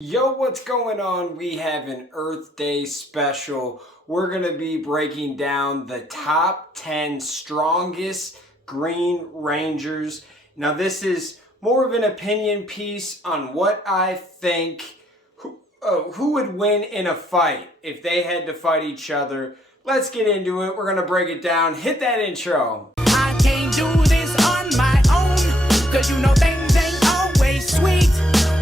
Yo, what's going on? We have an Earth Day special. We're going to be breaking down the top 10 strongest Green Rangers. Now, this is more of an opinion piece on what I think who would win in a fight if they had to fight each other. Let's get into it. We're going to break it down. Hit that intro. I can't do this on my own, cause you know things ain't always sweet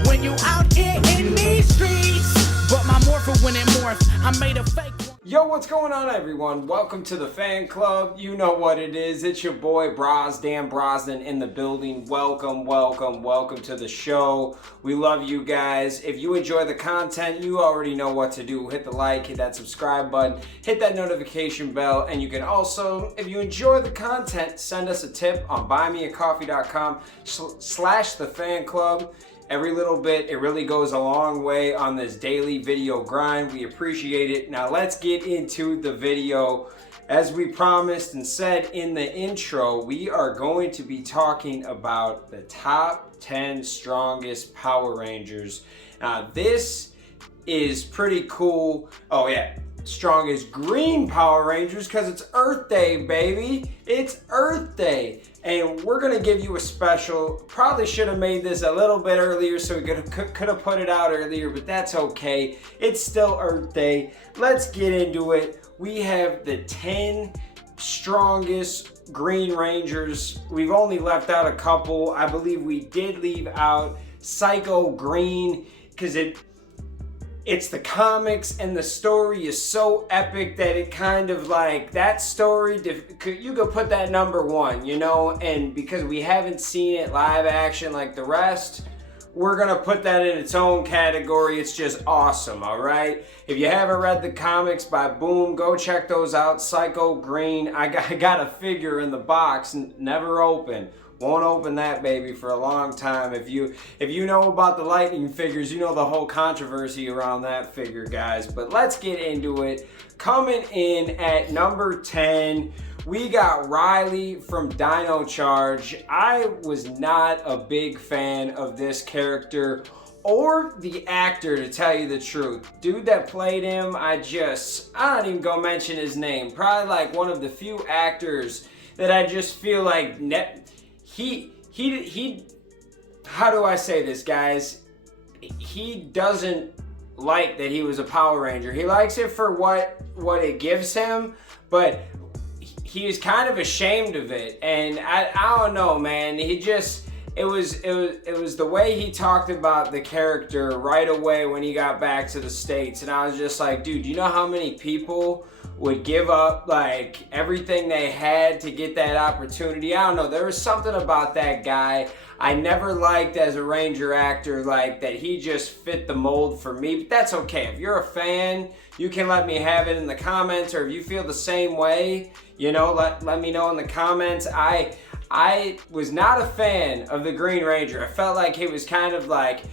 when you out here in these streets. But my morpher when it morphed, I made a fake one. Yo, what's going on, everyone? Welcome to the fan club. You know what it is. It's your boy Dan Brosnan in the building. Welcome to the show. We love you guys. If you enjoy the content, you already know what to do. Hit the like, hit that subscribe button, hit that notification bell, and you can also, if you enjoy the content, send us a tip on buymeacoffee.com/thefanclub. Every little bit, it really goes a long way on this daily video grind. We appreciate it. Now let's get into the video. As we promised and said in the intro, we are going to be talking about the top 10 strongest Power Rangers. Now this is pretty cool. Oh yeah, strongest Green Power Rangers, because it's Earth Day, baby. It's Earth Day. And we're gonna give you a special. Probably should have made this a little bit earlier so we could have put it out earlier, but that's okay. It's still Earth Day. Let's get into it. We have the 10 strongest Green Rangers. We've only left out a couple. I believe we did leave out Psycho Green because it's the comics and the story is so epic that it kind of like, that story, you could put that number one, you know, and because we haven't seen it live action like the rest, we're gonna put that in its own category. It's just awesome, all right? If you haven't read the comics by Boom, go check those out. Psycho Green, I got a figure in the box, never open. Won't open that baby for a long time. If you know about the Lightning figures, you know the whole controversy around that figure, guys. But let's get into it. Coming in at number 10, we got Riley from Dino Charge. I was not a big fan of this character or the actor, to tell you the truth. Dude that played him, I don't even go mention his name. Probably like one of the few actors that I just feel like he how do I say this, guys? He doesn't like that he was a Power Ranger. He likes it for what it gives him, but he's kind of ashamed of it. And I don't know, man. It was the way he talked about the character right away when he got back to the States. And I was just like, dude, you know how many people would give up like everything they had to get that opportunity? I don't know, there was something about that guy I never liked as a Ranger actor, like that he just fit the mold for me. But that's okay. If you're a fan, you can let me have it in the comments, or if you feel the same way, you know, let me know in the comments. I was not a fan of the Green Ranger. I felt like he was kind of like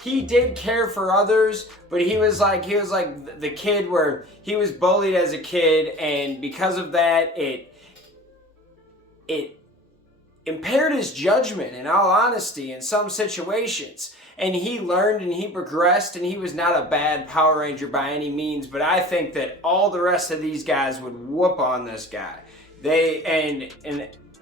he did care for others, but he was like the kid where he was bullied as a kid, and because of that, it impaired his judgment, in all honesty, in some situations. And he learned and he progressed, and he was not a bad Power Ranger by any means, but I think that all the rest of these guys would whoop on this guy. And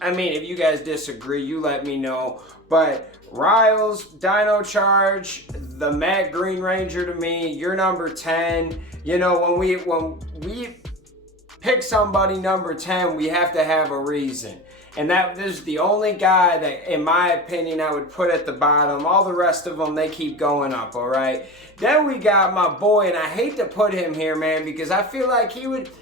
I mean, if you guys disagree, you let me know. But Riles, Dino Charge, the Matt Green Ranger, to me, you're number 10. You know, when we pick somebody number 10, we have to have a reason. And this is the only guy that, in my opinion, I would put at the bottom. All the rest of them, they keep going up, all right? Then we got my boy, and I hate to put him here, man, because I feel like he would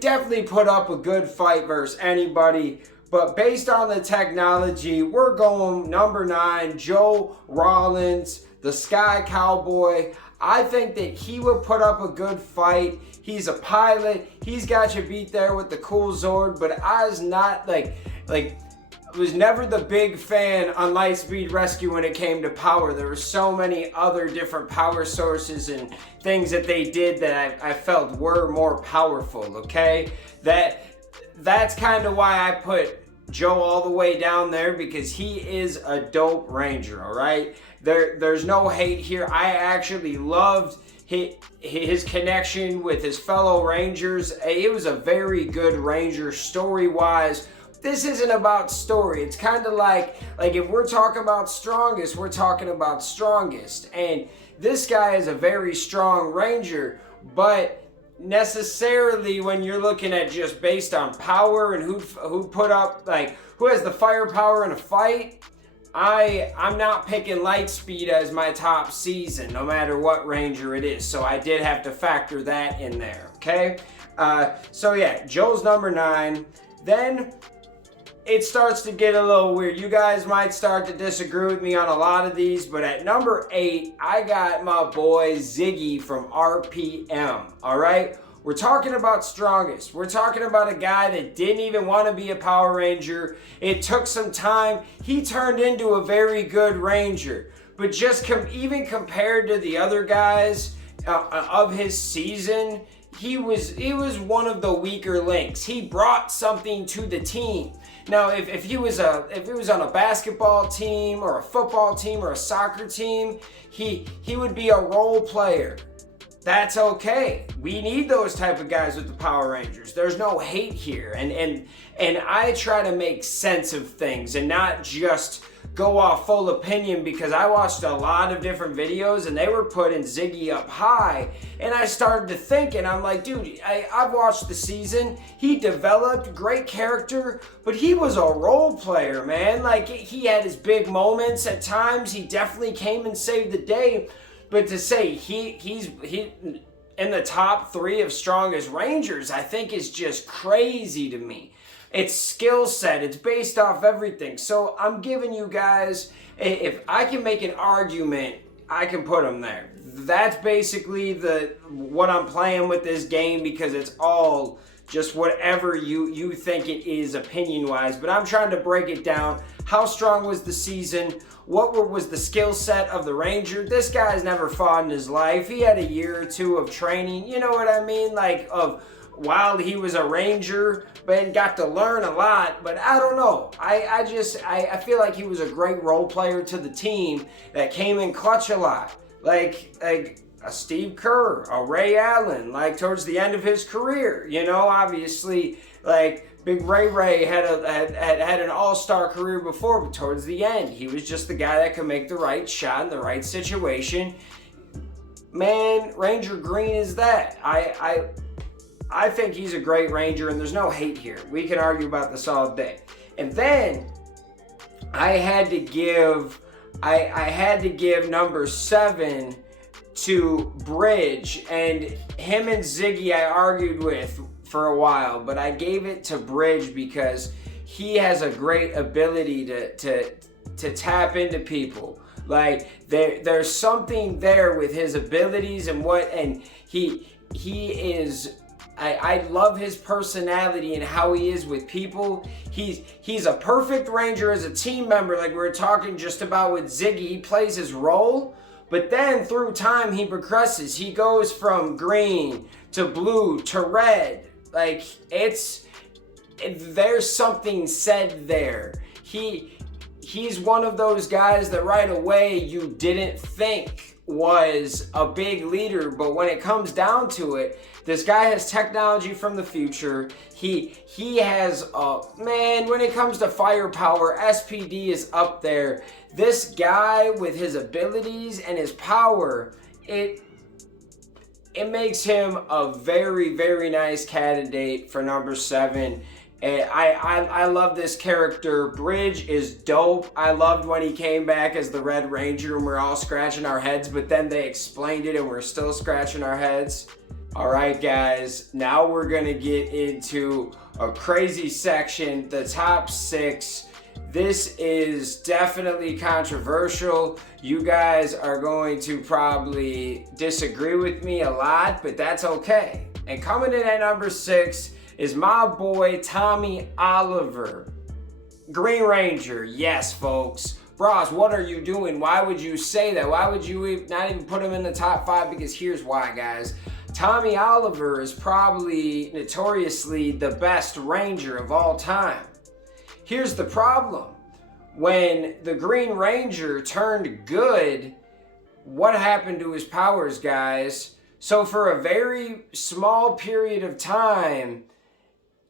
definitely put up a good fight versus anybody. But based on the technology, we're going number 9, Joe Rollins, the Sky Cowboy. I think that he would put up a good fight. He's a pilot. He's got you beat there with the cool Zord, but I was not was never the big fan on Lightspeed Rescue when it came to power. There were so many other different power sources and things that they did that I felt were more powerful, okay? That's kind of why I put Joe all the way down there because he is a dope Ranger, all right? There's no hate here. I actually loved his connection with his fellow Rangers. It was a very good Ranger story-wise. This isn't about story. It's kind of like if we're talking about strongest, we're talking about strongest. And this guy is a very strong Ranger, but necessarily when you're looking at just based on power and who put up, like, who has the firepower in a fight, I'm not picking Lightspeed as my top season, no matter what Ranger it is. So I did have to factor that in there, okay? So yeah, Joe's number 9. Then it starts to get a little weird. You guys might start to disagree with me on a lot of these, but at number 8, I got my boy Ziggy from RPM, all right? We're talking about strongest. We're talking about a guy that didn't even want to be a Power Ranger. It took some time. He turned into a very good Ranger. But just even compared to the other guys of his season, he was one of the weaker links. He brought something to the team. Now, if he was on a basketball team or a football team or a soccer team, he would be a role player. That's okay. We need those type of guys with the Power Rangers. There's no hate here. And I try to make sense of things and not just go off full opinion, because I watched a lot of different videos and they were putting Ziggy up high. And I started to think, and I'm like, dude, I've watched the season. He developed great character, but he was a role player, man. Like, he had his big moments at times. He definitely came and saved the day. But to say he's in the top 3 of strongest Rangers, I think is just crazy to me. It's skill set. It's based off everything. So I'm giving you guys, if I can make an argument, I can put him there. That's basically what I'm playing with this game, because it's all just whatever you think it is opinion-wise. But I'm trying to break it down. How strong was the season? What was the skill set of the Ranger? This guy's never fought in his life. He had a year or 2 of training, you know what I mean? Like, while he was a Ranger, but got to learn a lot. But I don't know. I feel like he was a great role player to the team that came in clutch a lot. Like a Steve Kerr, a Ray Allen, like towards the end of his career. You know, obviously, like Big Ray had an all-star career before, but towards the end, he was just the guy that could make the right shot in the right situation. Man, Ranger Green is that. I think he's a great Ranger, and there's no hate here. We can argue about this all day. And then I had to give number 7 to Bridge, and him and Ziggy I argued with for a while, but I gave it to Bridge because he has a great ability to tap into people. Like there's something there with his abilities and he is. I love his personality and how he is with people. He's a perfect Ranger as a team member, like we were talking just about with Ziggy. He plays his role, but then through time he progresses. He goes from green to blue to red. Like there's something said there. He's one of those guys that right away you didn't think was a big leader, but when it comes down to it, this guy has technology from the future. He has, man, when it comes to firepower, SPD is up there. This guy with his abilities and his power, it makes him a very, very nice candidate for number 7. I love this character. Bridge is dope. I loved when he came back as the Red Ranger and we're all scratching our heads, but then they explained it and we're still scratching our heads. All right, guys, now we're going to get into a crazy section, the top 6. This is definitely controversial. You guys are going to probably disagree with me a lot, but that's okay. And coming in at number 6 is my boy Tommy Oliver. Green Ranger, yes, folks. Bros, what are you doing? Why would you say that? Why would you not even put him in the top 5? Because here's why, guys. Tommy Oliver is probably notoriously the best Ranger of all time. Here's the problem. When the Green Ranger turned good, what happened to his powers, guys? So for a very small period of time,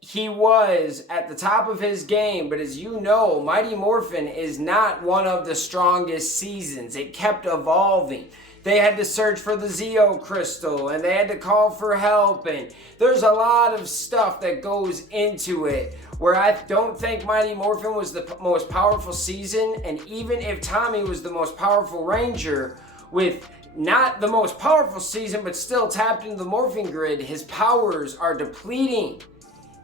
he was at the top of his game, but as you know, Mighty Morphin is not one of the strongest seasons. It kept evolving. They had to search for the Zeo Crystal, and they had to call for help, and there's a lot of stuff that goes into it, where I don't think Mighty Morphin was the most powerful season, and even if Tommy was the most powerful Ranger, with not the most powerful season, but still tapped into the morphing grid, his powers are depleting.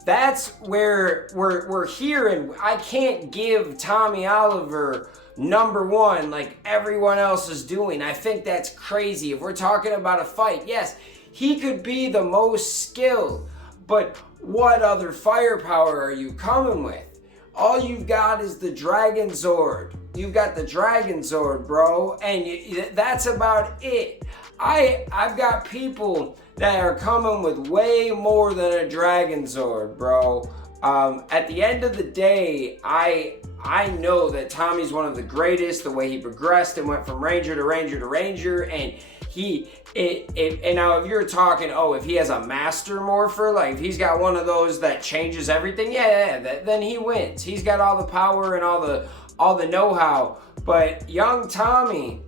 That's where we're here, and I can't give Tommy Oliver number one like everyone else is doing. I think that's crazy. If we're talking about a fight, yes, he could be the most skilled, but what other firepower are you coming with? All you've got is the Dragon Zord. You've got the Dragon Zord, bro, and that's about it. I've got people that are coming with way more than a Dragon Zord, bro. At the end of the day, I know that Tommy's one of the greatest, the way he progressed and went from Ranger to Ranger to Ranger, and and now if you're talking, if he has a Master Morpher, like if he's got one of those that changes everything, then he wins. He's got all the power and all the know-how. But young Tommy,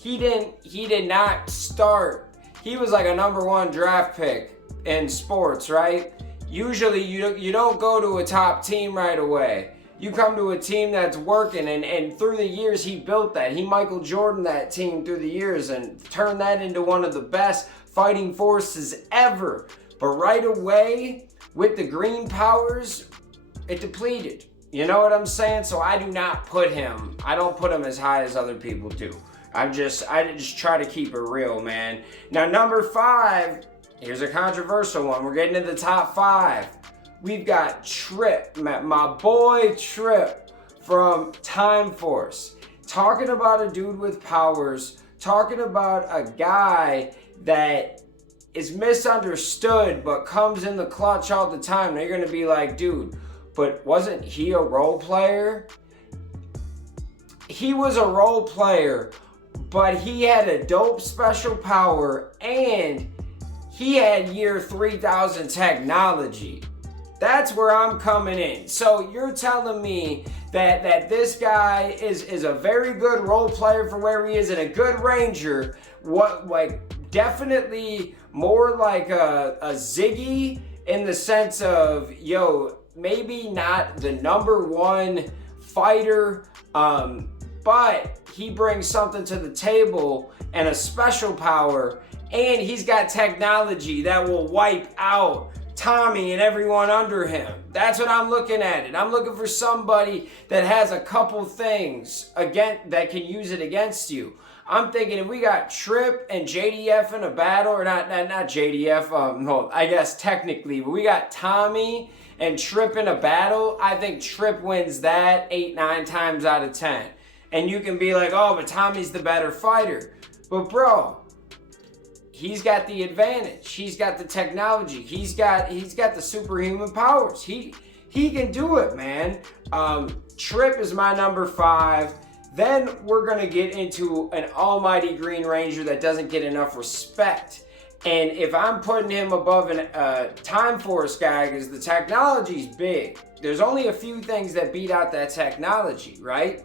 he did not start. He was like a number one draft pick in sports, right? Usually you don't go to a top team right away. You come to a team that's working, and through the years he built that. He Michael Jordan that team through the years and turned that into one of the best fighting forces ever. But right away, with the green powers, it depleted. You know what I'm saying? So I don't put him as high as other people do. I just try to keep it real, man. Now, number 5, here's a controversial one. We're getting to the top 5. We've got Tripp, my boy Tripp from Time Force. Talking about a dude with powers, talking about a guy that is misunderstood but comes in the clutch all the time. Now you're going to be like, dude, but wasn't he a role player? He was a role player, but he had a dope special power and he had year 3000 technology. That's where I'm coming in. So you're telling me that this guy is a very good role player for where he is and a good Ranger. What, like, definitely more like a Ziggy in the sense of, maybe not the number one fighter, but he brings something to the table and a special power, and he's got technology that will wipe out Tommy and everyone under him. That's what I'm looking at it. I'm looking for somebody that has a couple things that can use it against you. I'm thinking if we got Tripp and JDF in a battle, or not JDF, no, I guess technically, but we got Tommy and Tripp in a battle, I think Tripp wins that 8-9 times out of 10. And you can be like, but Tommy's the better fighter. But bro, he's got the advantage. He's got the technology. He's got the superhuman powers. He can do it, man. Tripp is my number 5. Then we're gonna get into an almighty Green Ranger that doesn't get enough respect. And if I'm putting him above a Time Force guy, because the technology's big. There's only a few things that beat out that technology, right?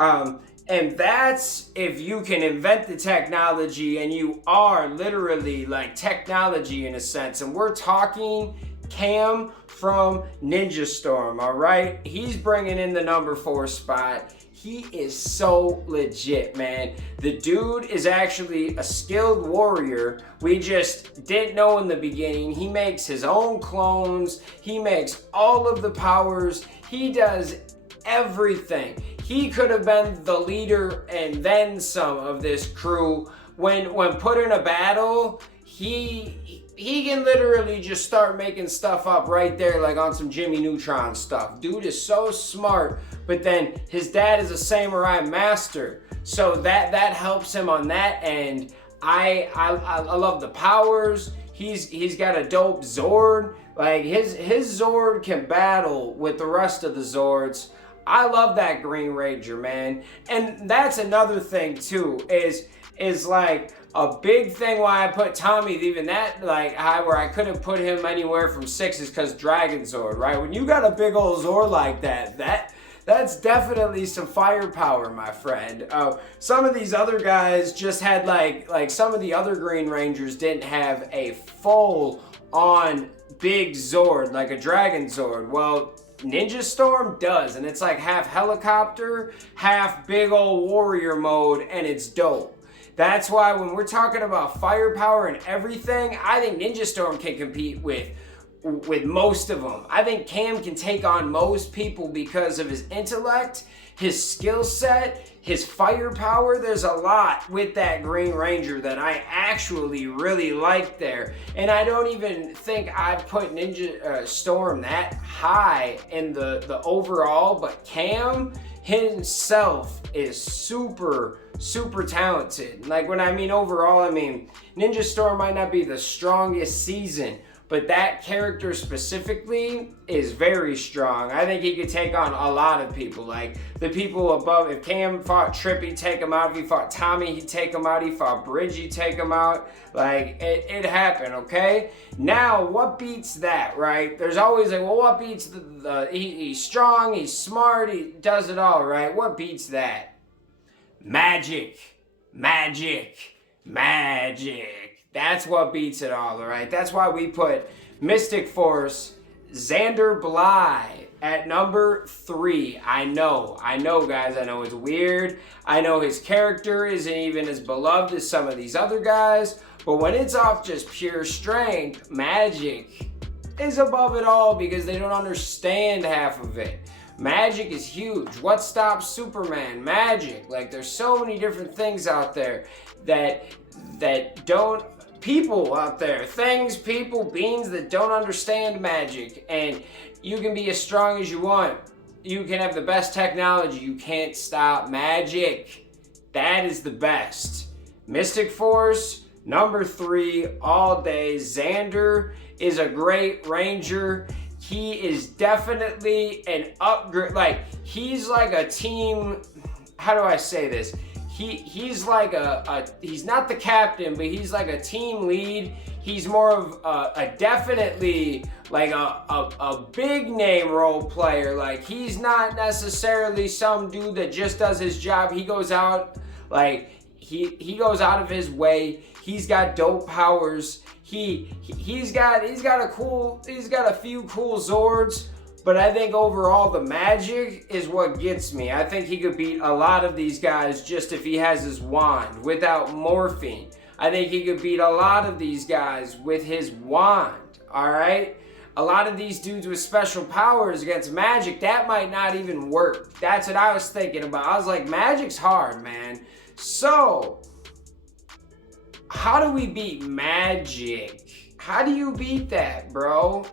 And that's if you can invent the technology and you are literally like technology in a sense. And we're talking Cam from Ninja Storm, all right? He's bringing in the number 4 spot. He is so legit, man. The dude is actually a skilled warrior. We just didn't know in the beginning. He makes his own clones. He makes all of the powers. He does everything. He could have been the leader and then some of this crew. When put in a battle, he can literally just start making stuff up right there, like on some Jimmy Neutron stuff. Dude is so smart, but then his dad is a samurai master, so that helps him on that end. I love the powers. He's got a dope Zord. Like his Zord can battle with the rest of the Zords. I love that Green Ranger, man. And that's another thing too, is like a big thing why I put Tommy even that like high, where I couldn't put him anywhere from 6 is because Dragon Zord, right? When you got a big old Zord like that's definitely some firepower, my friend. Some of these other guys just had like some of the other Green Rangers didn't have a full on big Zord like a Dragon Zord. Well, Ninja Storm does, and it's like half helicopter, half big old warrior mode, and it's dope. That's why when we're talking about firepower and everything, I think Ninja Storm can compete with most of them. I think Cam can take on most people because of his intellect, his skill set, his firepower. There's a lot with that Green Ranger that I actually really like there. And I don't even think I'd put Ninja Storm that high in the overall, but Cam himself is super talented. Like when I mean overall, I mean Ninja Storm might not be the strongest season, but that character specifically is very strong. I think he could take on a lot of people. Like the people above, if Cam fought Tripp, he'd take him out. If he fought Tommy, he'd take him out. He fought Bridge, he'd take him out. Like it happened, okay? Now, what beats that, right? There's always like, well, what beats he's strong, he's smart, he does it all, right? What beats that? Magic. That's what beats it all right? That's why we put Mystic Force, Zander Bly at number 3. I know, guys. I know it's weird. I know his character isn't even as beloved as some of these other guys. But when it's off just pure strength, Magic is above it all because they don't understand half of it. Magic is huge. What stops Superman? Magic. Like there's so many different things out there that don't, people out there, things, people, beings that don't understand magic. And you can be as strong as you want. You can have the best technology. You can't stop magic. That is the best. Mystic Force, number 3, all day. Zander is a great Ranger. He is definitely an upgrade. Like, he's like a team, how do I say this? He's like he's not the captain, but he's like a team lead. He's more of a definitely like a big name role player. Like he's not necessarily some dude that just does his job. He goes out, like he goes out of his way. He's got dope powers. He's got a few cool Zords. But I think overall the magic is what gets me. I think he could beat a lot of these guys just if he has his wand without morphine. I think he could beat a lot of these guys with his wand, all right? A lot of these dudes with special powers against magic, that might not even work. That's what I was thinking about. I was like, magic's hard, man. So, how do we beat magic? How do you beat that, bro?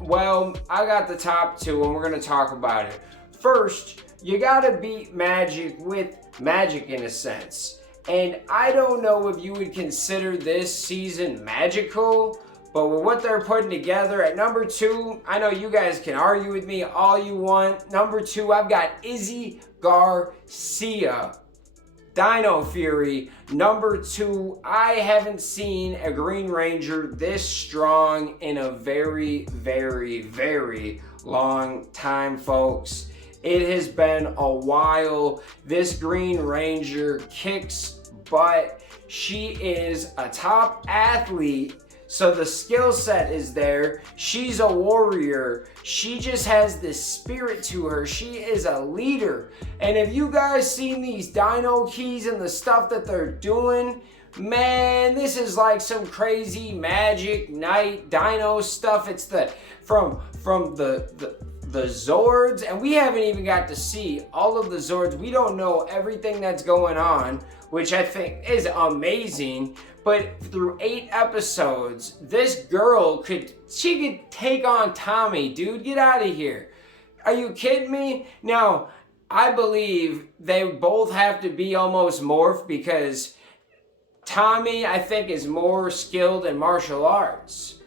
Well, I got the top 2 and we're going to talk about it. First, you got to beat magic with magic in a sense. And I don't know if you would consider this season magical, but with what they're putting together at number 2, I know you guys can argue with me all you want. Number 2, I've got Izzy Garcia. Dino Fury, number 2. I haven't seen a Green Ranger this strong in a very long time, folks. It has been a while. This Green Ranger kicks butt. She is a top athlete, so the skill set is there. She's a warrior. She just has this spirit to her. She is a leader. And if you guys seen these Dino keys and the stuff that they're doing, man, this is like some crazy Magic Knight Dino stuff. It's from the Zords, and we haven't even got to see all of the Zords. We don't know everything that's going on, which I think is amazing. But through 8 episodes, this girl could take on Tommy, dude. Get out of here. Are you kidding me? Now, I believe they both have to be almost morphed because Tommy, I think, is more skilled in martial arts.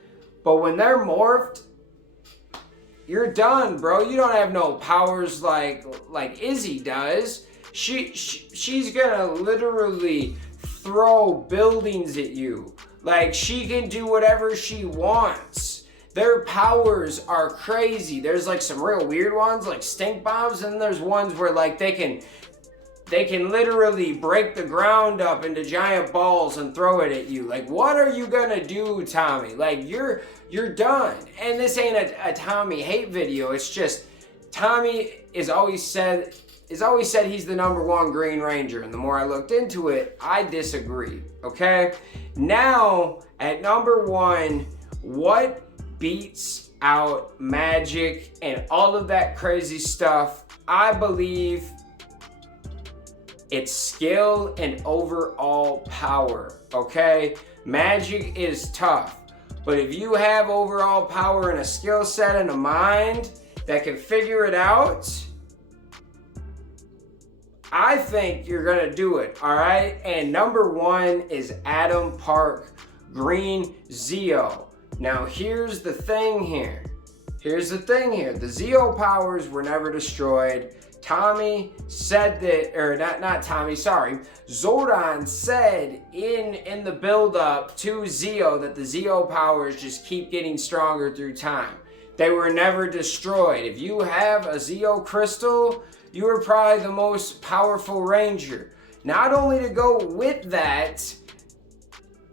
But when they're morphed, you're done, bro. You don't have no powers like Izzy does. She's gonna literally throw buildings at you. Like, she can do whatever she wants. Their powers are crazy. There's like some real weird ones, like stink bombs, and there's ones where like they can literally break the ground up into giant balls and throw it at you. Like, what are you gonna do, Tommy? Like, you're done. And this ain't a Tommy hate video. It's just Tommy is always said he's the #1 Green Ranger. And the more I looked into it, I disagree. Okay? Now, at #1, what beats out magic and all of that crazy stuff? I believe it's skill and overall power, okay? Magic is tough, but if you have overall power and a skill set and a mind that can figure it out, I think you're gonna do it, all right? And #1 is Adam Park Green Zeo. Now here's the thing here. The Zeo powers were never destroyed. Tommy said that, or not Tommy, sorry. Zordon said in the build-up to Zeo that the Zeo powers just keep getting stronger through time. They were never destroyed. If you have a Zeo crystal, you are probably the most powerful ranger. Not only to go with that,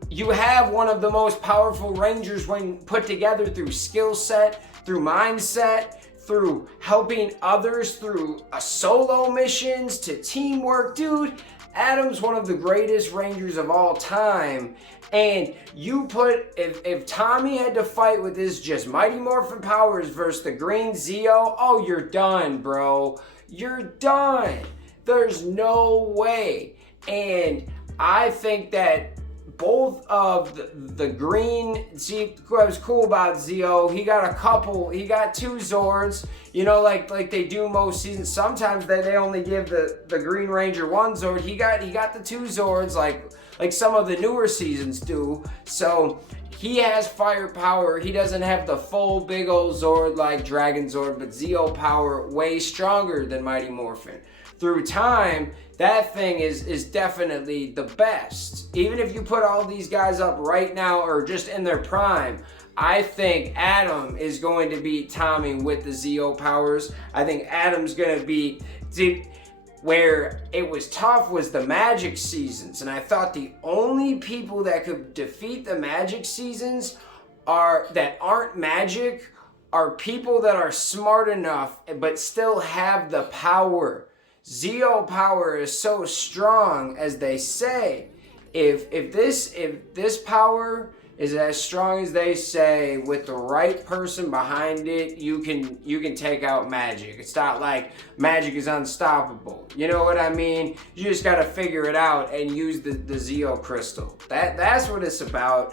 you have one of the most powerful rangers when put together through skill set, through mindset, through helping others, through solo missions to teamwork. Dude, Adam's one of the greatest rangers of all time. And you put, if Tommy had to fight with his just Mighty Morphin powers versus the Green Zeo, oh, you're done, bro. You're done. There's no way. And I think that both of the green, see, what was cool about Zeo, he got 2 Zords, you know, like they do most seasons. Sometimes they only give the Green Ranger 1 Zord. He got the 2 Zords like some of the newer seasons do. So he has firepower. He doesn't have the full big old Zord like Dragon Zord, but Zeo power way stronger than Mighty Morphin. Through time, that thing is definitely the best. Even if you put all these guys up right now or just in their prime, I think Adam is going to beat Tommy with the Zeo powers. I think Adam's going to beat... See, where it was tough was the Magic seasons, and I thought the only people that could defeat the Magic seasons that aren't Magic are people that are smart enough but still have the power. Zeo power is so strong, as they say. If this power is as strong as they say, with the right person behind it, you can take out Magic. It's not like Magic is unstoppable. You know what I mean? You just gotta figure it out and use the Zeo crystal. That's what it's about.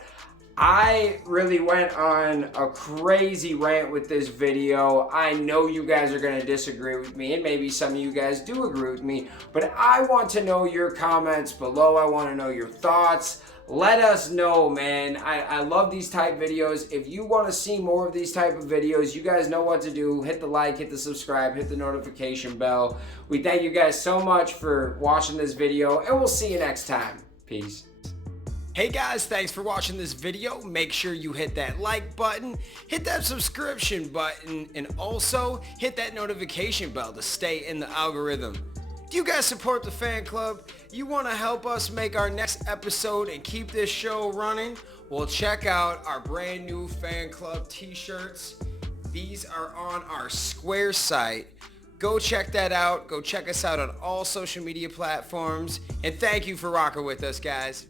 I really went on a crazy rant with this video. I know you guys are gonna disagree with me, and maybe some of you guys do agree with me, but I want to know your comments below. I wanna know your thoughts. Let us know, man. I love these type videos. If you wanna see more of these type of videos, you guys know what to do. Hit the like, hit the subscribe, hit the notification bell. We thank you guys so much for watching this video, and we'll see you next time. Peace. Hey guys, thanks for watching this video. Make sure you hit that like button, hit that subscription button, and also hit that notification bell to stay in the algorithm. Do you guys support the fan club? You want to help us make our next episode and keep this show running? Well, check out our brand new fan club t-shirts. These are on our Square site. Go check that out. Go check us out on all social media platforms. And thank you for rocking with us, guys.